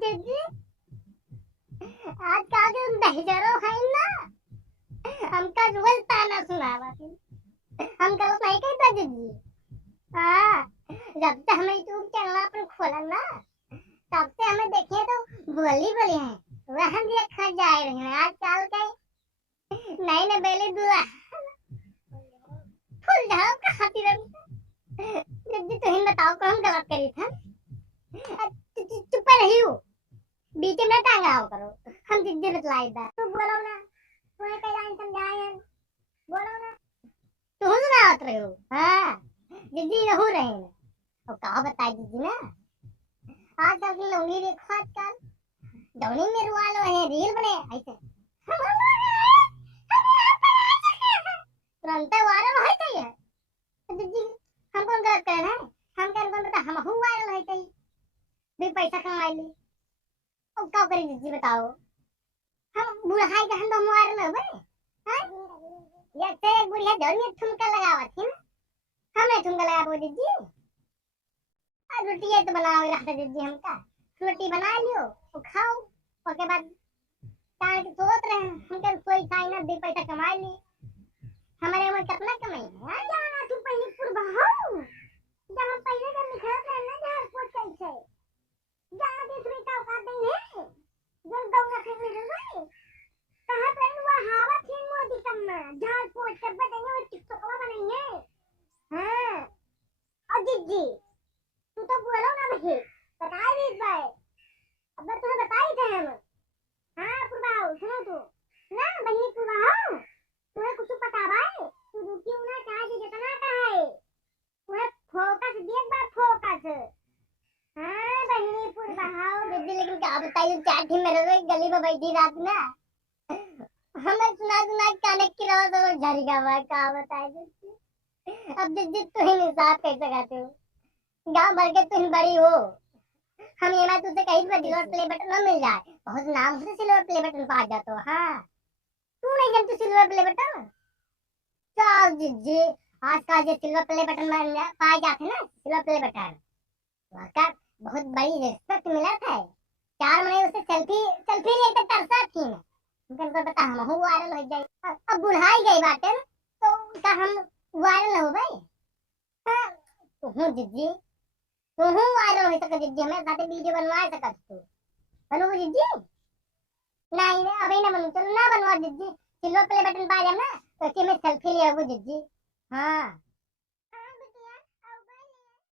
दीदी आज का के दहजरो है ना हमका रोज ताना सुनावा हम कल नहीं कहता दीदी। हाँ जब से हमें यूट्यूब चैनल अपन खोला ना तब से हमें देखे तो बोली बोली है वह भी खा जाए रहे हैं आजकल के नए नए बेले दुआ फुल जाओ का खातिर दीदी तो हिंद बताओ कौन गलत करी था चुप रही हो बीच में टांगाओ करो हम दीदी बतलाई दा तू बोलो ना तुम्हें कई लाइन समझाए बोलो ना तू सुनावत रहे हो। हाँ दीदी रहू रहे हैं और कहा बताई दीदी ना आजकल की लौंगी देखो आजकल डौनी में रुआ लो है रील बने ऐसे तुरंत वायरल होई गई है दीदी हम कौन गलत करे हैं हम कौन कौन बता हम हूं वायरल होई गई भी पैसा कमाई ली अब क्या करें दीदी बताओ हम बुढ़ाई का हम वायरल हो गए हैं ये तेरे बुढ़िया डौनी ठुमका लगावा थी ना हमने ठुमका लगा वो दीदी रोटी तो बनाओ रहता दीदी हमका रोटी बना लियो और खाओ उसके बाद तान के सोच रहे हैं हम कल कोई खाई ना दे पैसा कमा ली हमारे में कितना कमाई है जाना तू पहले पूर्वा हो जब हम पहले जब निकल रहे ना जहां पोट कैसे जाना दे तुम्हें का औकात नहीं है जब गौना खेलने गए कहां पे वो हवा थी मोदी कम्मा जहां पोट के बताएंगे वो टिकटॉक बनाएंगे। हां और दीदी तू तो बोलो ना भाई बताई दी भाई अब तुम्हें बताई थे हम। हाँ पूर्वाओ सुनो तू ना बहनी पूर्वाओ तुम्हें कुछ पता भाई तू रुकी ना चाहे जितना का है तुम्हें फोकस देख बार फोकस। हाँ बहनी पूर्वाओ दीदी लेकिन क्या बताइए चाटी मेरे रोज गली में बैठी रात ना हमें सुना काने की आवाज और झरी का आवाज क्या बताए दीदी अब दीदी तू ही इंसाफ कैसे करते हो गांव भर के तुम बड़ी हो हम ये ना तुझसे कहीं पर सिल्वर प्ले बटन न मिल जाए बहुत नाम से सिल्वर प्ले बटन पा जाते हो। हाँ तू नहीं जानती सिल्वर प्ले बटन चल जीजी आजकल जो सिल्वर प्ले बटन पाए जाते ना सिल्वर प्ले बटन वाका बहुत बड़ी रिस्पेक्ट मिला था 4 महीने उससे सेल्फी लेकर तरसा थी मैं उनको बता हम हो वायरल हो जाए अब बुढ़ाई गई बातें तो क्या हम वायरल हो गए। हाँ तो हूँ जीजी तू हूँ वायरल हो सके दीदी हमें साथे वीडियो बनवा सकत तू बनवा दीदी नहीं अभी ना बनू चलो ना बनवा दीदी सिल्वर प्ले बटन पा जाए ना तो इसमें सेल्फी ले दीदी। हाँ